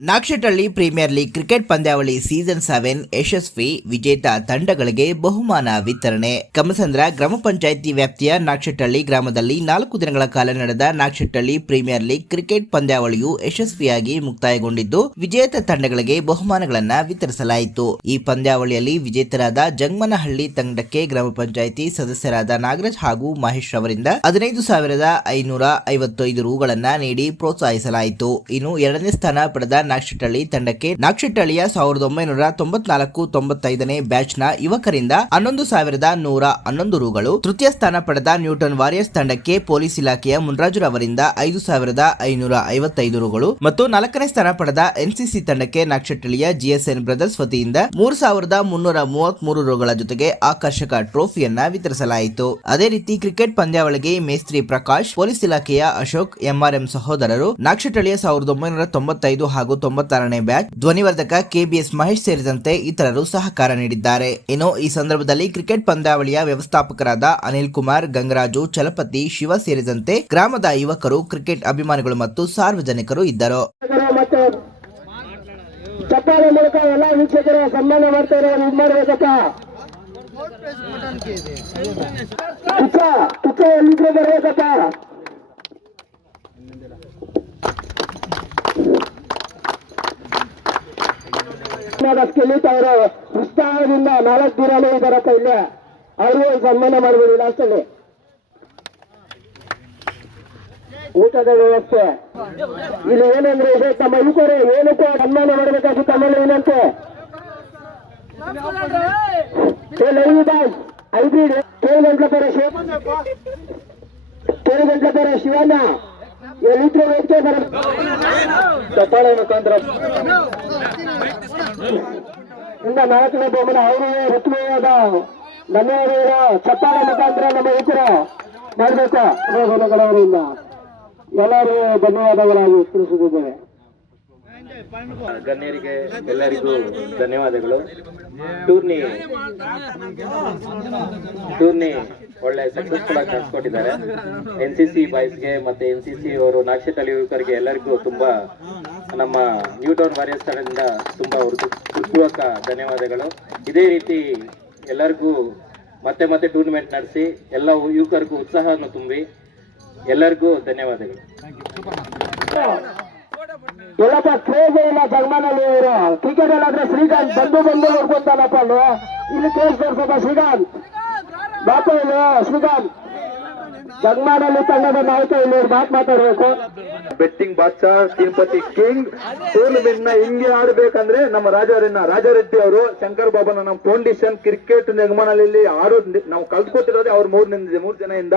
ನಾಕ್ಷಟಳ್ಳಿ premier league cricket ಪಂದ್ಯಾವಳಿ season 7 ಯಶಸ್ವಿ, ವಿಜೇತ ತಂಡಗಳಿಗೆ ಬಹುಮಾನ ವಿತರಣೆ. ಕಮಸಂದ್ರ ಗ್ರಾಮ ಪಂಚಾಯಿತಿ ವ್ಯಾಪ್ತಿಯ ನಾಕ್ಷಟಳ್ಳಿ ಗ್ರಾಮದಲ್ಲಿ 4 ದಿನಗಳ ಕಾಲ ನಡೆದ ನಾಕ್ಷಟಳ್ಳಿ ಪ್ರೀಮಿಯರ್ ಲೀಗ್ ಕ್ರಿಕೆಟ್ ಪಂದ್ಯಾವಳಿಯು ಯಶಸ್ವಿಯಾಗಿ ಮುಕ್ತಾಯಗೊಂಡಿದ್ದು, ವಿಜೇತ ತಂಡಗಳಿಗೆ ಬಹುಮಾನಗಳನ್ನು ವಿತರಿಸಲಾಯಿತು. ಈ ಪಂದ್ಯಾವಳಿಯಲ್ಲಿ ವಿಜೇತರಾದ ಜಂಗಮನಹಳ್ಳಿ ತಂಡಕ್ಕೆ ಗ್ರಾಮ ಪಂಚಾಯಿತಿ ಸದಸ್ಯರಾದ ನಾಗರಾಜ್ ಹಾಗೂ ಮಹೇಶ್ ಅವರಿಂದ 15,555 ರೂಗಳನ್ನು ನೀಡಿ ಪ್ರೋತ್ಸಾಹಿಸಲಾಯಿತು. ಇನ್ನು ಎರಡನೇ ಸ್ಥಾನ ಪಡೆದ ನಾಕ್ಷಟಳ್ಳಿ ತಂಡಕ್ಕೆ ನಾಕ್ಷಟಳ್ಳಿಯ 1994-95ನೇ ಬ್ಯಾಚ್ನ ಯುವಕರಿಂದ 11,111 ರೂಗಳು, ತೃತೀಯ ಸ್ಥಾನ ಪಡೆದ ನ್ಯೂಟನ್ ವಾರಿಯರ್ಸ್ ತಂಡಕ್ಕೆ ಪೊಲೀಸ್ ಇಲಾಖೆಯ ಮುನ್ರಾಜುರವರಿಂದ 5,555 ರೂಗಳು ಮತ್ತು 4ನೇ ಸ್ಥಾನ ಪಡೆದ ಎನ್ಸಿಸಿ ತಂಡಕ್ಕೆ ನಾಕ್ಷಟಳ್ಳಿಯ ಜಿಎಸ್ಎನ್ ಬ್ರದರ್ಸ್ ವತಿಯಿಂದ 3,333 ರೂಗಳ ಜೊತೆಗೆ ಆಕರ್ಷಕ ಟ್ರೋಫಿಯನ್ನ ವಿತರಿಸಲಾಯಿತು. ಅದೇ ರೀತಿ ಕ್ರಿಕೆಟ್ ಪಂದ್ಯಾವಳಿಗೆ ಮೇಸ್ತ್ರಿ ಪ್ರಕಾಶ್, ಪೊಲೀಸ್ ಇಲಾಖೆಯ ಅಶೋಕ್, ಎಂಆರ್ಎಂ ಸಹೋದರರು, ನಾಕ್ಷಟಳ್ಳಿಯ 1995 ಹಾಗೂ 96ನೇ ಬ್ಯಾಚ್ ಧ್ವನಿವರ್ಧಕ ಕೆಬಿಎಸ್ ಮಹೇಶ್ ಸೇರಿದಂತೆ ಇತರರು ಸಹಕಾರ ನೀಡಿದ್ದಾರೆ. ಇನ್ನು ಈ ಸಂದರ್ಭದಲ್ಲಿ ಕ್ರಿಕೆಟ್ ಪಂದ್ಯಾವಳಿಯ ವ್ಯವಸ್ಥಾಪಕರಾದ ಅನಿಲ್ ಕುಮಾರ್, ಗಂಗರಾಜು, ಚಲಪತಿ, ಶಿವ ಸೇರಿದಂತೆ ಗ್ರಾಮದ ಯುವಕರು, ಕ್ರಿಕೆಟ್ ಅಭಿಮಾನಿಗಳು ಮತ್ತು ಸಾರ್ವಜನಿಕರು ಇದ್ದರು. ಚಪ್ಪಾಳೆ ಮೂಲಕ ಎಲ್ಲ ವೀಕ್ಷಕರ ಸನ್ಮಾನ ಮಾಡ್ತಾ ಇರೋರು ಎಲ್ಲಿದ್ರೆ ಬರಬೇಕಪ್ಪ. ಅವರು ಉತ್ಸಾಹದಿಂದ 4 ದಿನಾಲೂ ಇದ್ದಾರಪ್ಪ. ಇಲ್ಲೇ ಅವ್ರಿಗೂ ಸನ್ಮಾನ ಮಾಡಬೇಡಿ. ಲಾಸ್ಟಲ್ಲಿ ಊಟದ ವ್ಯವಸ್ಥೆ ಇಲ್ಲಿ ಏನಂದ್ರೆ ಇದೆ, ತಮ್ಮ ಯುವಕರು ಏನಕ್ಕೂ ಸನ್ಮಾನ ಮಾಡಬೇಕಾಗಿ ತಮ್ಮಲ್ಲಿ ಏನಂತೆ ಗಂಟೆ ಶಿವಣ್ಣ ಎಲ್ಲಿದ್ರೆ ವ್ಯವಸ್ಥೆ ಚಪ್ಪಾಳೆ ಮುಖಾಂತರ ಇಂದ 4ನೇ ಬಹುಮಾನ ಅವರಿಗೆ ಹೃತ್ಮಯವಾದ ಧನ್ಯವಾದಗಳು. ಚಪ್ಪಾಳೆ ಮುಖಾಂತರ ನಮ್ಮ ಯುವಕರು ಮಾಡಬೇಕು. ಅವರಿಂದ ಎಲ್ಲರಿಗೂ ಧನ್ಯವಾದಗಳಾಗಿ ತಿಳಿಸುತ್ತಿದ್ದೇವೆ. ಗಣ್ಯರಿಗೆ ಎಲ್ಲರಿಗೂ ಧನ್ಯವಾದಗಳು. ಟೂರ್ನಿ ಒಳ್ಳೆ ಸಕ್ಸಸ್ಫುಲ್ ಆಗಿ ನಡೆಸ್ಕೊಟ್ಟಿದ್ದಾರೆ. ಎನ್ಸಿಸಿ ಬಾಯ್ಸ್ಗೆ ಮತ್ತೆ ಎನ್ಸಿಸಿ ಅವರು ನಾಕ್ಷಟಳ್ಳಿ ಯುವಕರಿಗೆ ಎಲ್ಲರಿಗೂ ತುಂಬಾ ನಮ್ಮ ನ್ಯೂಟನ್ ವಾರಿಯರ್ಸ್ ತಂಡದಿಂದ ತುಂಬಾ ಹೃತ್ಪೂರ್ವಕ ಧನ್ಯವಾದಗಳು. ಇದೇ ರೀತಿ ಎಲ್ಲರಿಗೂ ಮತ್ತೆ ಟೂರ್ನಿಮೆಂಟ್ ನಡೆಸಿ ಎಲ್ಲ ಯುವಕರಿಗೂ ಉತ್ಸಾಹವನ್ನು ತುಂಬಿ ಎಲ್ಲರಿಗೂ ಧನ್ಯವಾದಗಳು. ಎಲ್ಲಪ್ಪ ಕ್ರೇಜ್ ಇಲ್ಲ ಜಗಮಾನಲ್ಲಿ ಇವರು ಕ್ರಿಕೆಟ್ ಎಲ್ಲಾದ್ರೆ ಶ್ರೀಕಾಂತ್ ಬಂದು ನೋಡ್ಕೊಂತಾನಪ್ಪ. ಅಲ್ಲಿ ಇಲ್ಲಿ ಕ್ರೇಜ್ ತೋರ್ಸಪ್ಪ ಶ್ರೀಕಾಂತ್ ಬಾಪ. ಇಲ್ಲಿ ಶ್ರೀಕಾಂತ್ ಜಗಮಾನಲ್ಲಿ ತಂಡದ ನಾಯಕ ಇಲ್ಲಿ ಮಾತಾಡಬೇಕು. ಬೆಟ್ಟಿಂಗ್ ಬಾದ್ಶಾ, ತಿರುಪತಿ ಕಿಂಗ್ ಟೂರ್ನಮೆಂಟ್ ನ ಹಿಂಗೆ ಆಡ್ಬೇಕಂದ್ರೆ ನಮ್ಮ ರಾಜಾರೆಡ್ಡಿ ಅವರು, ಶಂಕರ್ ಬಾಬನ ನಮ್ಮ ಫೌಂಡೇಶನ್ ಕ್ರಿಕೆಟ್ ಜಗಮಾನಲ್ಲಿ ಆಡೋದು ನಾವು ಕಲ್ತ್ಕೊತಿರೋದೇ ಅವ್ರ 3 ಜನದಿಂದ.